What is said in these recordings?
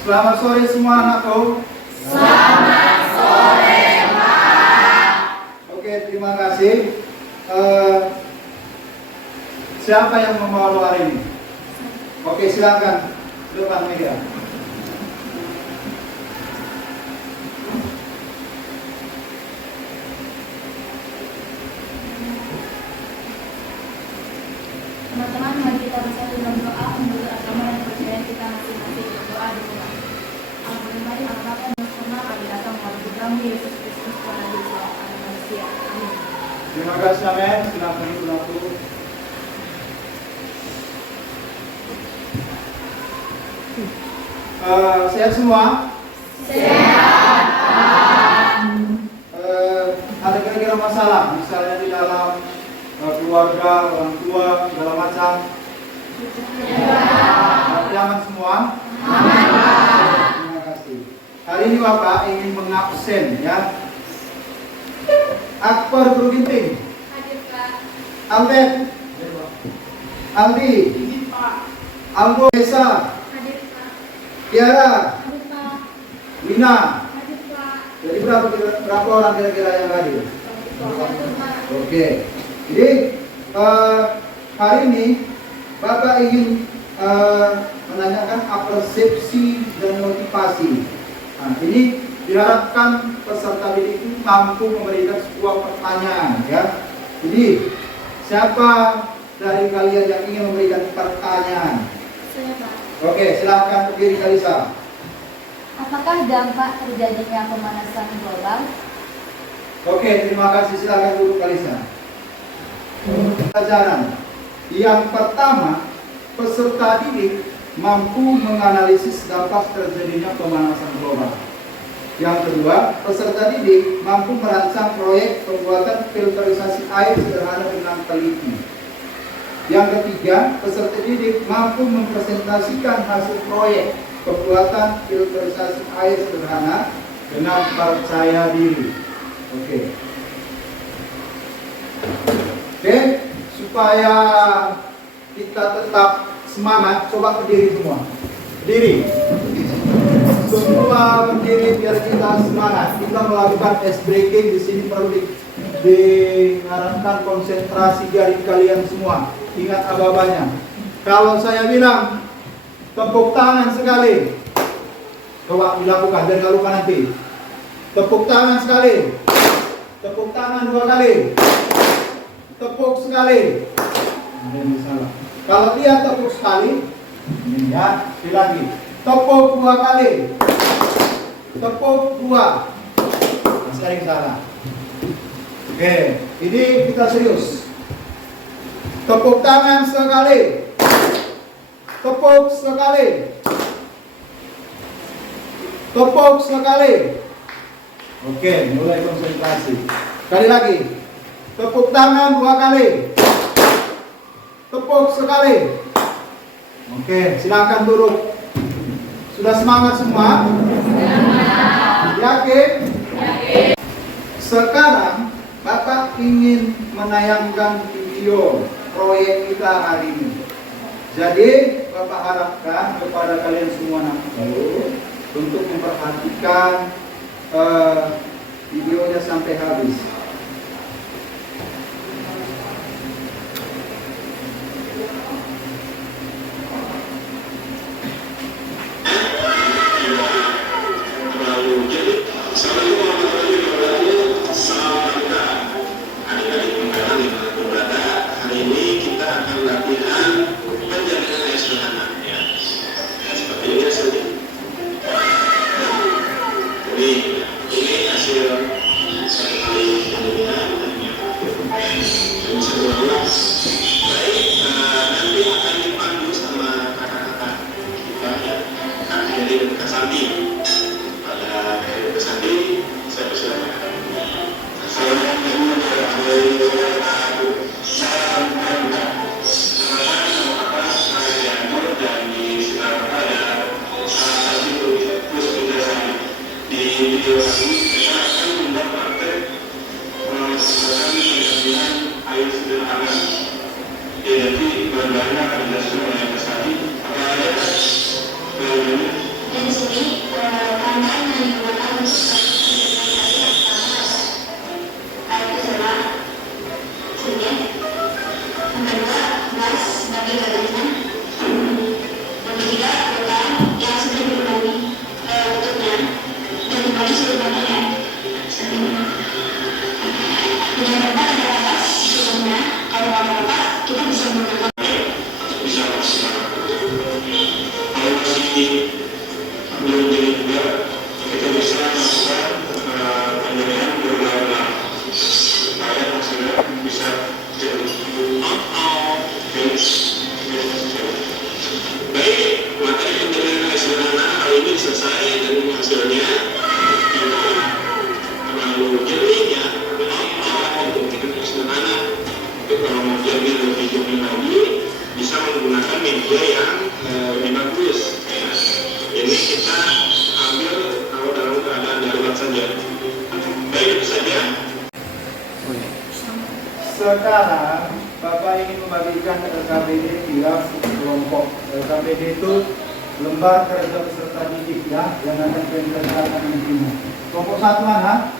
Selamat sore semua anakku. Selamat sore, Pak. Oke, terima kasih. Siapa yang membawa doa hari ini? Oke, silakan. Depan meja. Teman-teman, mari kita bersatu dalam doa menurut agama dan kepercayaan kita masing-masing. Berdoa di rumah. Alhamdulillah, Al-Bapa dan Sempurna kami datang melalui kamu Yesus Kristus pada diri seorang manusia. Amin. Terima kasih, amin. Silakan ikut aku. Sehat semua? Sehat. Ada kira-kira masalah, misalnya di dalam keluarga, orang tua, segala macam? Aman semua? Terima kasih. Hari ini Bapak ingin mengabsen ya. Akbar Guru Ginting. Hadir, Pak. Albert. Aldi. Ambo Esa. Hadir, Pak. Tiara. Hadir, Pak. Lina. Hadir, Pak. Jadi berapa orang kira-kira yang hadir? Satu, Pak. Oke. Jadi hari ini Bapak ingin menanyakan persepsi dan motivasi. Nah, ini diharapkan peserta didik itu mampu memberikan sebuah pertanyaan ya. Jadi siapa dari kalian yang ingin memberikan pertanyaan? Saya, Pak. Oke, silakan berdiri Kalisa. Apakah dampak terjadinya pemanasan global? Oke, terima kasih. Silakan dulu Kalisa. Pelajaran yang pertama, peserta didik mampu menganalisis dampak terjadinya pemanasan global. Yang kedua, peserta didik mampu merancang proyek pembuatan filterisasi air sederhana dengan teliti. Yang ketiga, peserta didik mampu mempresentasikan hasil proyek pembuatan filterisasi air sederhana dengan percaya diri. Oke, supaya kita tetap semangat, coba berdiri semua. Berdiri. Semua berdiri biar kita semangat. Kita melakukan ice breaking di sini perlu diharapkan konsentrasi dari kalian semua. Ingat aba-abanya. Kalau saya bilang tepuk tangan sekali, coba dilakukan, jangan lupa nanti. Tepuk tangan sekali. Tepuk tangan 2 kali. Tepuk sekali. Ini salah. Kalau dia tepuk sekali, ini ya, sekali lagi. Tepuk 2 kali. Tepuk 2. Sekarang salah. Oke, ini kita serius. Tepuk tangan sekali. Tepuk sekali. Tepuk sekali. Oke, mulai konsentrasi. Sekali lagi. Tepuk tangan 2 kali. Tepuk sekali. Oke, silakan duduk. Sudah semangat semua? Yakin? Yakin. Sekarang Bapak ingin menayangkan video proyek kita hari ini. Jadi Bapak harapkan kepada kalian semua nanti untuk memperhatikan videonya sampai habis. Ini hasil yang sudah diulangi bentuknya dan dibagi seluruhnya ya. Dengan tempat adalah sebelumnya kalau ada tempat kita bisa menggunakan bisa masuk. Kalau masih belum jadi juga kita bisa masukkan penilaian beberapa supaya hasilnya bisa jadi. Baik, materi penilaian sederhana kali ini selesai dan hasilnya terlalu jernih ya. Untuk sederhana, itu kalau mau jadi lebih jernih lagi bisa menggunakan media yang lebih bagus ya. Ini kita ambil kalau dalam keadaan darurat saja. Baik, itu saja. Sekarang Bapak ingin membagikan LKPD via kelompok. LKPD itu lembar kerja peserta didik ya, yang akan dikerjakan nantinya. Kelompok 1 mana?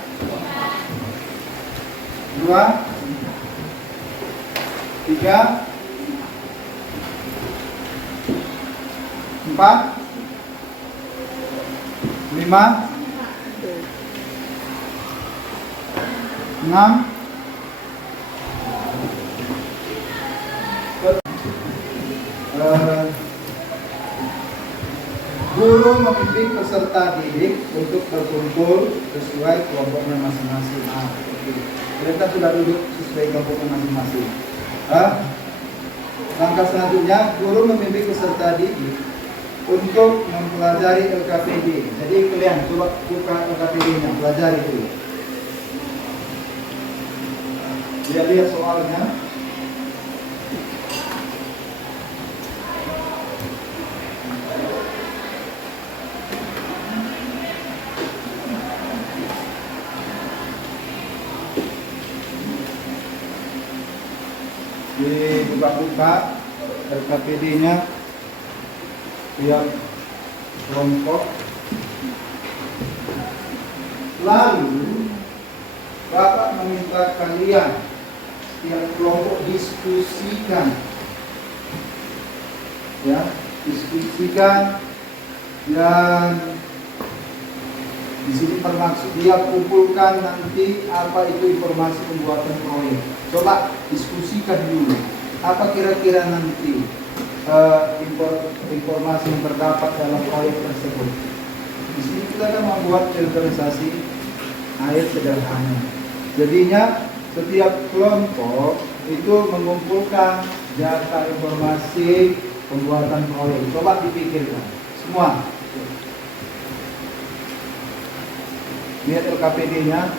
2 3 4 5 6 Guru membimbing peserta didik untuk berkumpul sesuai kelompoknya masing-masing. Mereka sudah duduk sesuai kelompoknya masing-masing. Langkah selanjutnya, guru membimbing peserta didik untuk mempelajari LKPD. Jadi kalian coba buka LKPD-nya, pelajari dulu. Lihat soalnya. Dibuka-buka LKPD-nya tiap kelompok. Lalu Bapak meminta kalian tiap kelompok diskusikan, ya, diskusikan, dan di sini bermaksud dia kumpulkan nanti apa itu informasi pembuatan proyek. Coba diskusikan dulu apa kira-kira nanti informasi yang terdapat dalam proyek tersebut. Di sini kita akan membuat filterisasi air sederhana. Jadinya setiap kelompok itu mengumpulkan data informasi pembuatan proyek. Coba dipikirkan semua. Lihat LKPD-nya.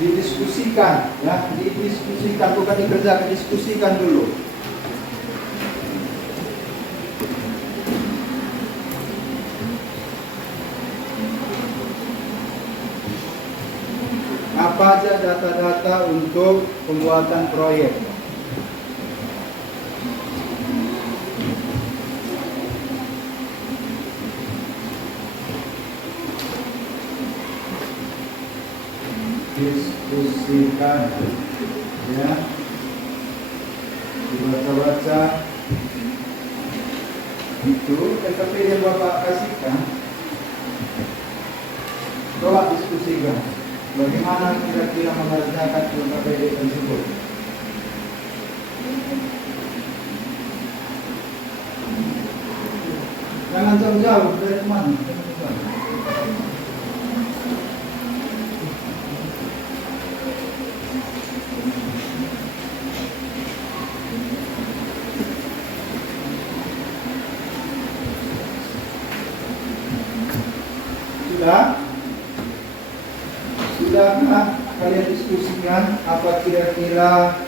Didiskusikan, ya, didiskusikan, bukan dikerjakan, diskusikan dulu. Apa aja data-data untuk pembuatan proyek? Diskusikan, ya, dibaca-baca. Itu LKPD yang Bapak kasihkan. Coba diskusikan bagaimana kira-kira mengerjakan LKPD tersebut. Jangan jauh-jauh dari mana. Sudahkah kalian diskusikan apa kira-kira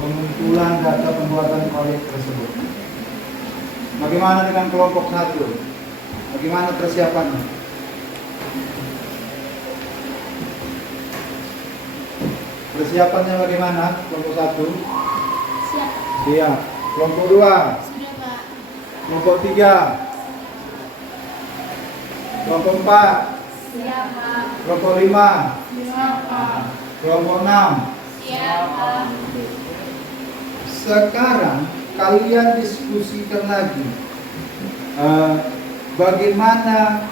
pengumpulan data pembuatan proyek tersebut? Bagaimana dengan kelompok 1? Bagaimana persiapannya? Persiapannya bagaimana kelompok 1? Siap. Siap. Kelompok 2? Sudah, Pak. Kelompok 3? Kelompok 4? Siap, Pak. Kelompok 5? Siap. Kelompok 6. Sekarang kalian diskusikan lagi bagaimana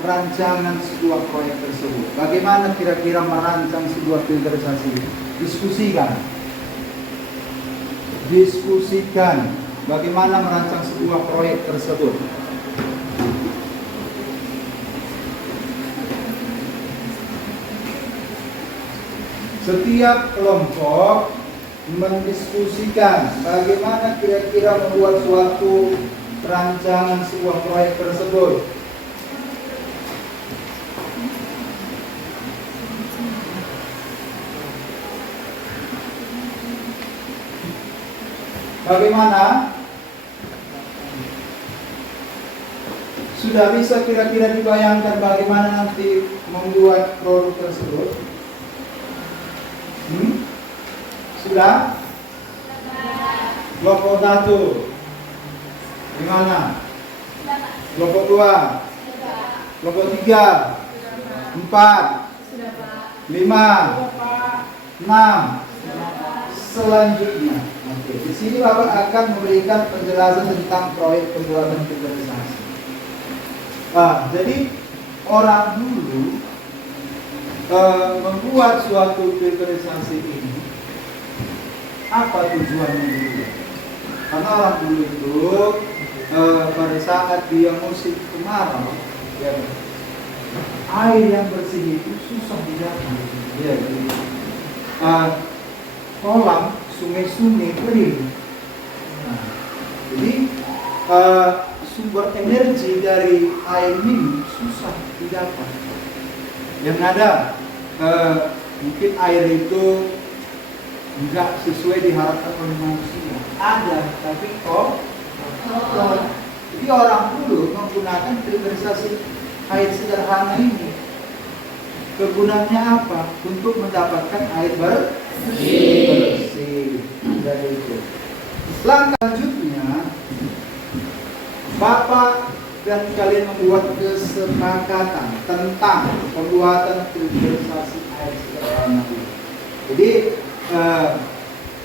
rancangan sebuah proyek tersebut. Bagaimana kira-kira merancang sebuah filterisasi? Diskusikan bagaimana merancang sebuah proyek tersebut. Setiap kelompok mendiskusikan bagaimana kira-kira membuat suatu rancangan sebuah proyek tersebut. Bagaimana? Sudah bisa kira-kira dibayangkan bagaimana nanti membuat produk tersebut? Sudah? Kelompok 1 gimana? Kelompok 2, kelompok 3, 4, 5, 6. Selanjutnya, oke. Di sini Bapak akan memberikan penjelasan tentang proyek pembuatan filterisasi. Jadi orang dulu membuat suatu filterisasi ini, apa tujuannya dulu? Karena orang dulu itu pada saat dia musim kemarau, ya, air yang bersih itu susah didapat. Ya, jadi, kolam, sungai-sungai kering. Jadi sumber energi dari air minum susah didapat. Yang ada mungkin air itu enggak sesuai diharapkan oleh manusia. Ada, tapi kok. Jadi orang dulu menggunakan filterisasi air sederhana ini. Kegunaannya apa? Untuk mendapatkan air bersih. Dari itu. Langkah selanjutnya, Bapak dan kalian membuat kesepakatan tentang pembuatan filterisasi air sederhana. Jadi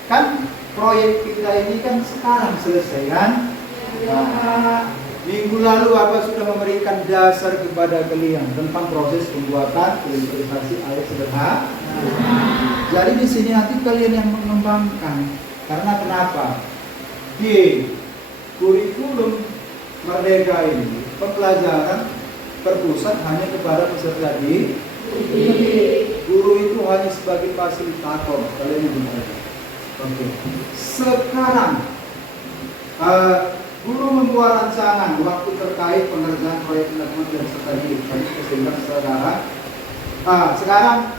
kan proyek kita ini kan sekarang selesai kan? Minggu lalu Bapak sudah memberikan dasar kepada kalian tentang proses pembuatan filterisasi air sederhana. Jadi di sini nanti kalian yang mengembangkan. Karena kenapa? Di kurikulum Merdeka ini pembelajaran berpusat hanya kepada peserta didik. Guru itu hanya sebagai fasilitator. Kalian yang benar. Oke. Sekarang guru membuat rancangan waktu terkait pengerjaan proyek penanaman dan peserta didik. Tadi sehingga saudara. Sekarang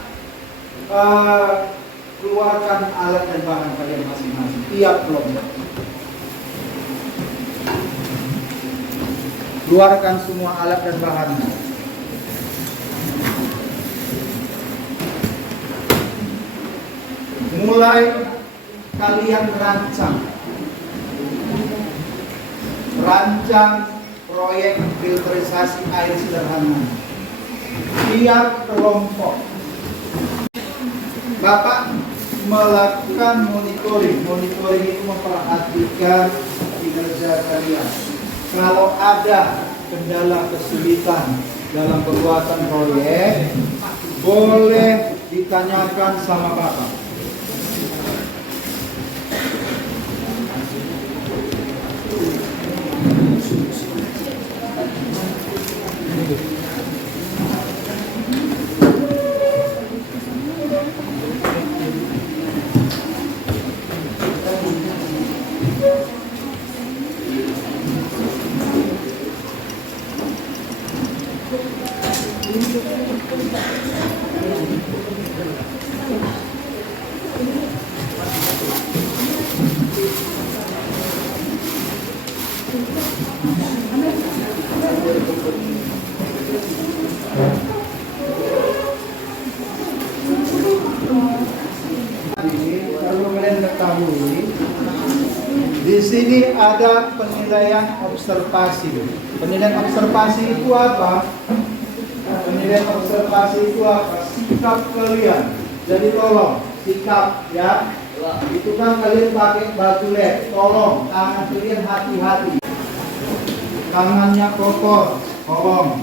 keluarkan alat dan bahan kalian masing-masing. Tiap kelompok. Keluarkan semua alat dan bahannya. Mulai kalian rancang proyek filterisasi air sederhana. Tiap kelompok. Bapak melakukan monitoring. Monitoring itu memperhatikan kinerja kalian. Kalau ada kendala kesulitan dalam pembuatan proyek, boleh ditanyakan sama Bapak. Perlu kalian ketahui, di sini ada penilaian observasi. Penilaian observasi itu apa? Penilaian observasi itu apa? sikap kalian. Jadi tolong sikap ya. Itu kan kalian pakai baju lab, tolong tangan kalian hati-hati. Tangannya kotor, tolong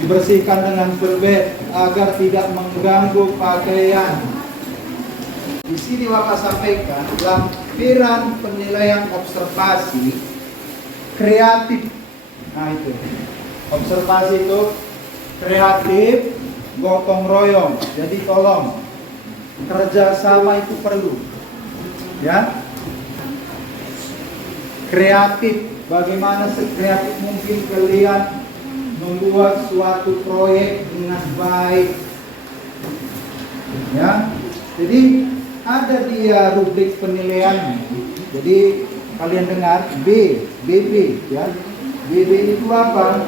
dibersihkan dengan berbet agar tidak mengganggu pakaian. Di sini Bapak sampaikan lampiran penilaian observasi kreatif. Nah itu, observasi itu kreatif, gotong royong. Jadi tolong kerjasama itu perlu, ya. Kreatif, bagaimana sekreatif mungkin kalian membuat suatu proyek dengan baik, ya. Jadi ada dia rubrik penilaian. Jadi kalian dengar BB, ya. BB itu apa?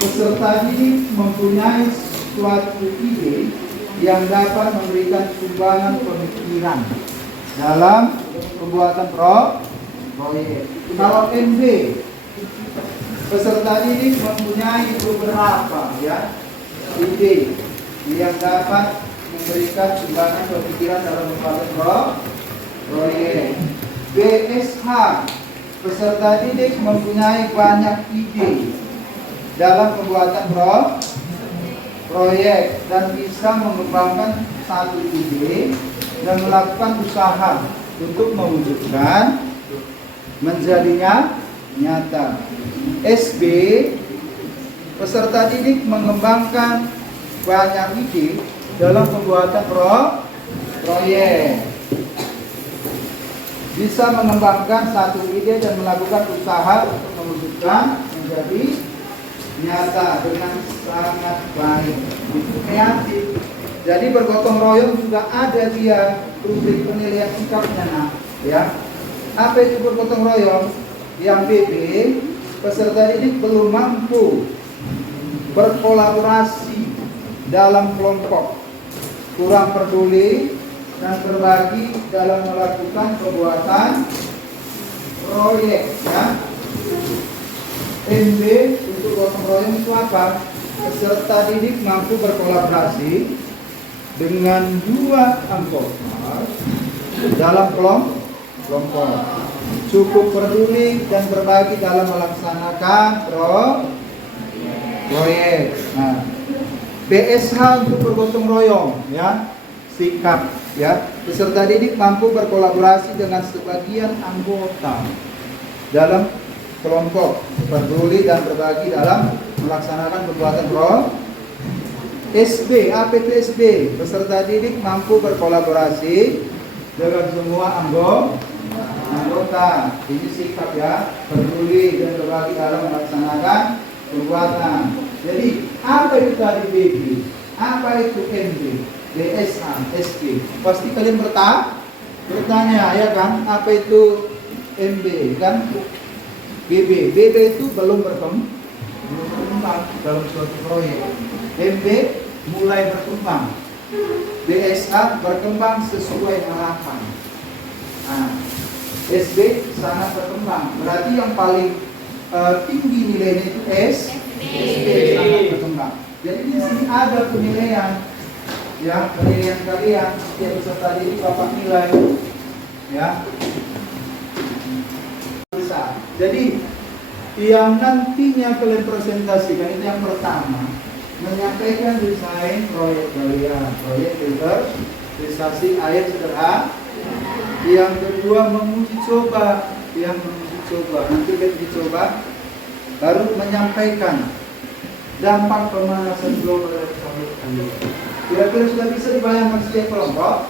Peserta didik mempunyai suatu ide yang dapat memberikan sumbangan pemikiran dalam pembuatan proyek. Kalau MB, peserta didik mempunyai beberapa ya ide yang dapat memberikan sumbangan pemikiran dalam pembuatan proyek. BSH, peserta didik mempunyai banyak ide dalam pembuatan proyek dan bisa mengembangkan satu ide dan melakukan usaha untuk mewujudkan menjadinya nyata. SB, peserta didik mengembangkan banyak ide dalam pembuatan proyek, bisa mengembangkan satu ide dan melakukan usaha untuk mewujudkan menjadi nyata dengan sangat baik. Itu kreatif. Jadi bergotong royong juga ada dia rubrik penilaian sikapnya, nah, ya. Apa itu bergotong royong? Yang BB, peserta didik belum mampu berkolaborasi dalam kelompok, kurang peduli dan berbagi dalam melakukan pembuatan proyek, ya. MB untuk gotong royong itu apa? Peserta didik mampu berkolaborasi dengan dua anggota dalam kelompok, cukup peduli dan berbagi dalam melaksanakan proyek. Nah, BSH untuk bergotong royong, ya, sikap, ya. Peserta didik mampu berkolaborasi dengan sebagian anggota dalam kelompok, peduli dan berbagi dalam melaksanakan perbuatan SB, APTSB, peserta didik mampu berkolaborasi dengan semua anggota. Ini sikap, ya, peduli dan berbagi dalam melaksanakan perbuatan. Jadi apa itu tadi BB? Apa itu MB? BSA, SB. Pasti kalian bertanya, ya kan? Apa itu MB? Kan BB itu belum berkembang dalam suatu proyek. MB mulai berkembang. BSA berkembang sesuai harapan. Nah, SB sangat berkembang. Berarti yang paling tinggi nilainya itu SB sangat berkembang. Jadi di sini ada penilaian, ya, penilaian kalian setiap peserta didik Bapak nilai, ya. Jadi yang nantinya kalian presentasikan itu yang pertama, menyampaikan desain proyek kalian, proyek filterisasi air sederhana. Yang kedua menguji coba, nanti kita uji coba, baru menyampaikan dampak pemanasan global dari proyek kalian. Kira-kira sudah bisa dibayangkan setiap kelompok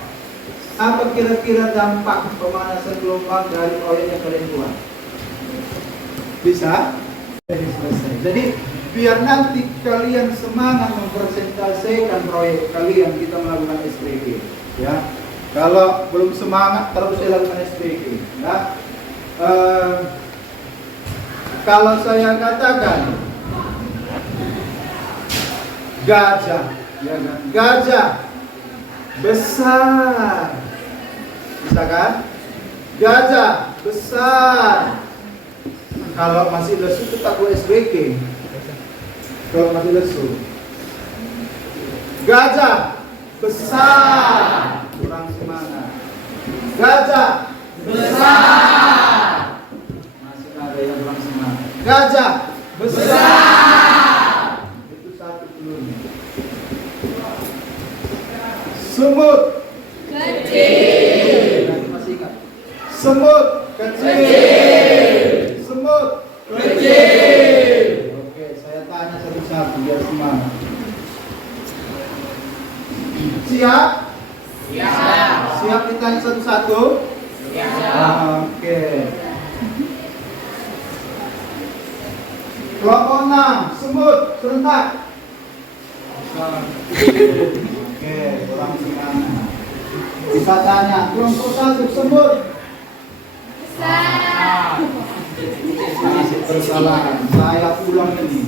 apa kira-kira dampak pemanasan global dari proyek yang kalian buat? Bisa? Jadi selesai. Jadi biar nanti kalian semangat mempresentasikan proyek kalian, kita melakukan SPG, ya. Kalau belum semangat terus lakukan SPG, ya. Kalau saya katakan gajah, ya kan? Gajah besar, bisa kan? Gajah besar. Kalau masih lesu tetap SBG. Kalau masih lesu, Gajah besar. Kurang semangat. Gajah besar. Masih ada yang kurang semangat. Gajah besar. Itu satu dulu. Semut kecil. Masih ingat? Semut kecil. Semut kecil. Oke, saya tanya satu-satu biar semangat. Siap? Siap. Siap ditanya satu-satu? Siap. Oke. Kelompok 6, semut, serentak. Oke, kurang semangat. Bisa tanya, kelompok 1, semut. Masih kesalahan, saya ulang ini.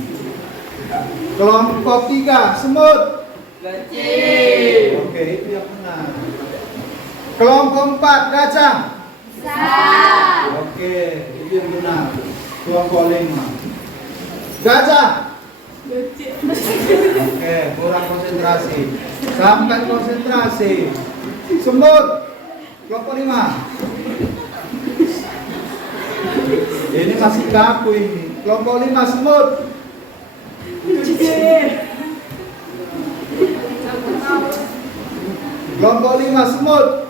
Kelompok 3, semut. Kecil. Oke, itu yang benar. Kelompok 4, gajah. Besar. Oke, itu yang benar. Kelompok 5. Gajah. Oke, kurang konsentrasi. Sampai konsentrasi. Semut. Kelompok 5. Ini masih kaku ini. Kelompok 5, semut. Kelompok 5, semut.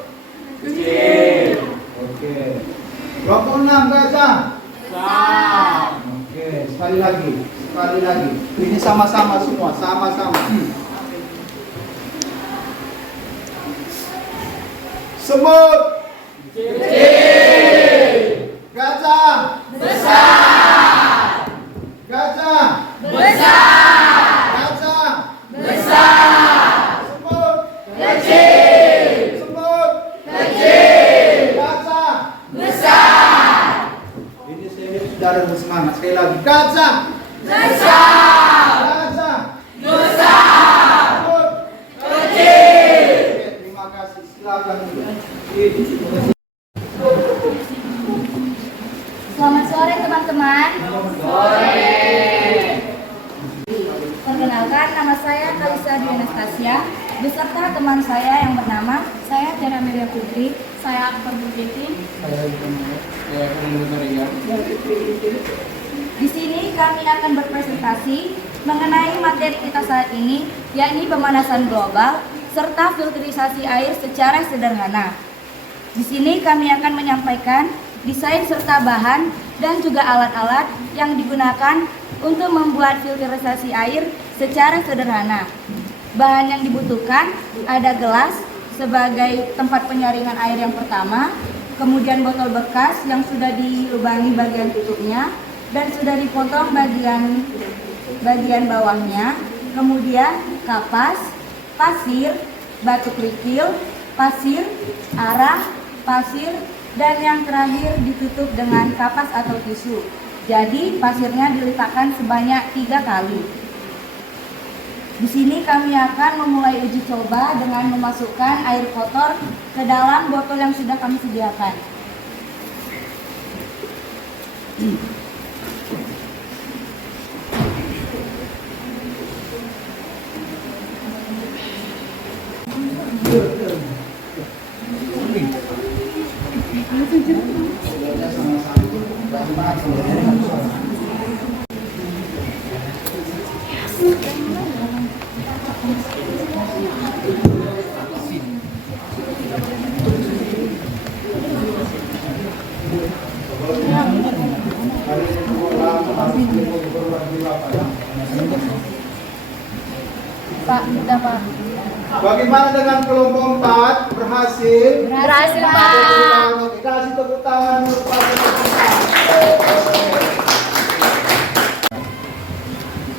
Oke. Kelompok 6, gajah. Oke, sekali lagi. Sekali lagi. Ini sama-sama semua, sama-sama. Semut. Gajah. Besar. Gajah. Besar. Gajah. Besar. Semut. Kecil. Semut. Kecil. Gajah. Besar. Ini saya sudah ada semangat. Sekali lagi. Gajah. Besar. Gajah. Besar. Semut. Kecil. Oke, terima kasih. Silakan. Selamat sore teman-teman. Perkenalkan, nama saya Kalisa Dwi Anastasia beserta teman saya yang bernama saya Tiara Melia Putri, saya Akbar Bukiti. Di sini kami akan berpresentasi mengenai materi kita saat ini, yakni pemanasan global serta filterisasi air secara sederhana. Di sini kami akan menyampaikan desain serta bahan dan juga alat-alat yang digunakan untuk membuat filterisasi air secara sederhana. Bahan yang dibutuhkan ada gelas sebagai tempat penyaringan air yang pertama, kemudian botol bekas yang sudah dilubangi bagian tutupnya dan sudah dipotong bagian bawahnya, kemudian kapas, pasir, batu kerikil, pasir, arang, pasir, dan yang terakhir ditutup dengan kapas atau tisu. Jadi pasirnya diletakkan sebanyak 3 kali. Di sini kami akan memulai uji coba dengan memasukkan air kotor ke dalam botol yang sudah kami sediakan. Pak, minta Pak. Bagaimana dengan kelompok 4? Berhasil? Berhasil, Pak. Oke, kasih tepuk tangan untuk Pak.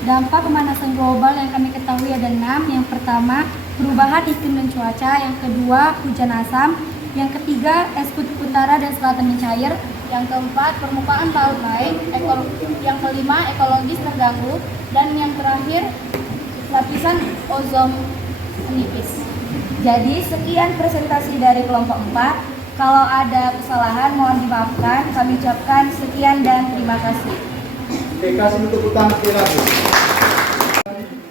Dampak pemanasan global yang kami ketahui ada 6. Yang pertama, perubahan iklim dan cuaca. Yang kedua, hujan asam. Yang ketiga, es kutub utara dan selatan mencair. Yang keempat, permukaan laut naik. Yang kelima, ekologis terganggu. Dan yang terakhir, lapisan ozon menipis. Jadi sekian presentasi dari kelompok 4. Kalau ada kesalahan mohon dimaafkan. Kami ucapkan sekian dan terima kasih. Oke, kasih tepuk tangan sekali lagi.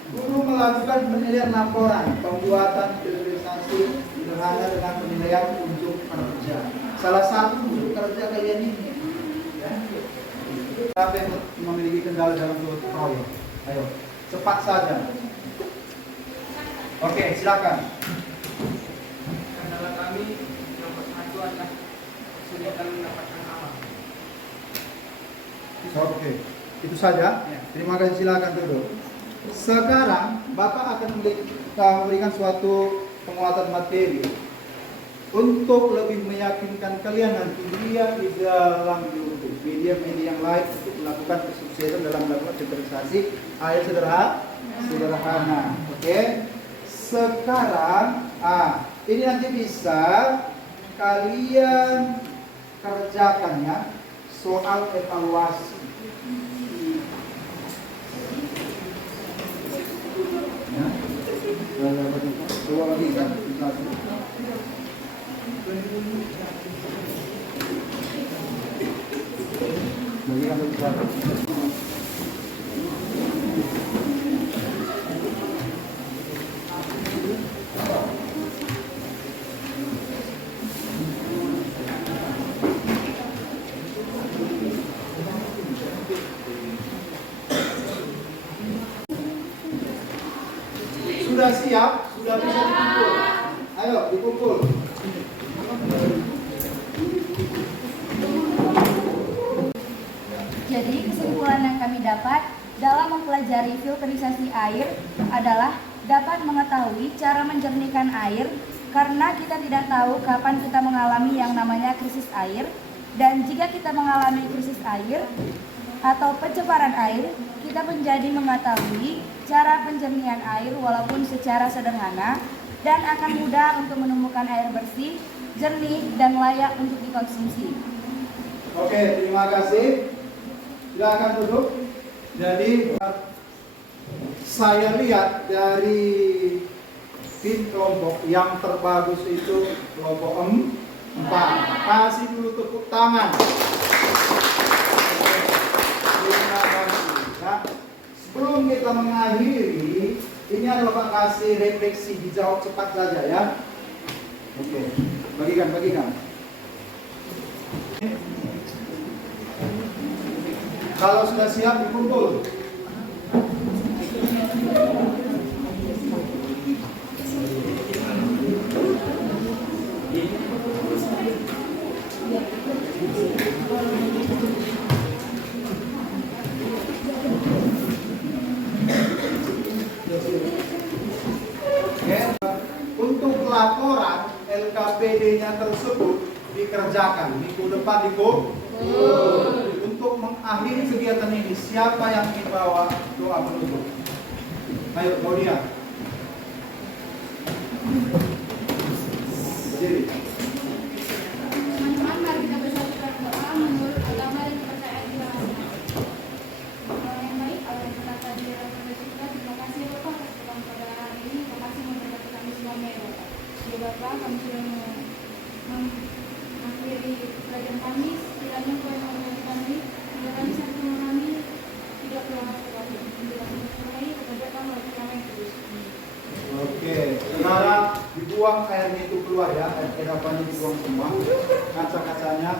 Guru melalui melakukan penilaian laporan pembuatan filterisasi sederhana dengan penilaian unjuk kerja. Salah satu unjuk kerja kalian ini, ya. Siapa yang memiliki kendala dalam suatu proyek? Ayo, cepat saja. Oke, silakan. Kendala kami nomor satu adalah kesulitan mendapatkan alat. Oke, itu saja. Terima kasih, silakan duduk. Sekarang Bapak akan memberikan suatu penguatan materi untuk lebih meyakinkan kalian nanti dia di dalam YouTube, media-media yang lain untuk melakukan kesuksesan dalam melakukan filterisasi air sederhana. Oke. Sekarang, ini nanti bisa kalian kerjakan ya, soal evaluasi. Ya. Coba lagi kan? Sudah siap? Sudah bisa dikumpul? Ayo dikumpul. Jadi kesimpulan yang kami dapat dalam mempelajari filterisasi air adalah dapat mengetahui cara menjernihkan air karena kita tidak tahu kapan kita mengalami yang namanya krisis air, dan jika kita mengalami krisis air atau pencemaran air, kita menjadi mengetahui cara penjernihan air walaupun secara sederhana dan akan mudah untuk menemukan air bersih, jernih, dan layak untuk dikonsumsi. Oke, terima kasih. Silakan duduk. Jadi saya lihat dari tim kelompok yang terbagus itu kelompok 4. Kasih dulu tepuk tangan. Terima kasih. Nah, sebelum kita mengakhiri, ini adalah Bapak kasih refleksi, dijawab cepat saja ya. Oke, bagikan. Kalau sudah siap dikumpul. Untuk laporan LKPD-nya tersebut dikerjakan minggu depan Untuk mengakhiri kegiatan ini, siapa yang ingin bawa doa penutup? Ayo, Claudia. Berdiri. Teman-teman, mari kita bersatu berdoa menurut agama dan kepercayaan kita masing-masing. Doa yang baik, Allah yang berkata di dalam kita, terima kasih Bapak atas peluang pada hari ini, terima kasih memberkati kami semuanya ya Bapak. Ya Bapak, kami sudah mengakhiri pelajaran kami, kiranya Kau yang memberkati kami, hingga kami sampai memahami tidak perlu harus berkati. Bila kami mulai kepada Kamu yang kudus. Oke, sekarang dibuang airnya itu keluar ya, air kedapannya dibuang semua, kaca-kacanya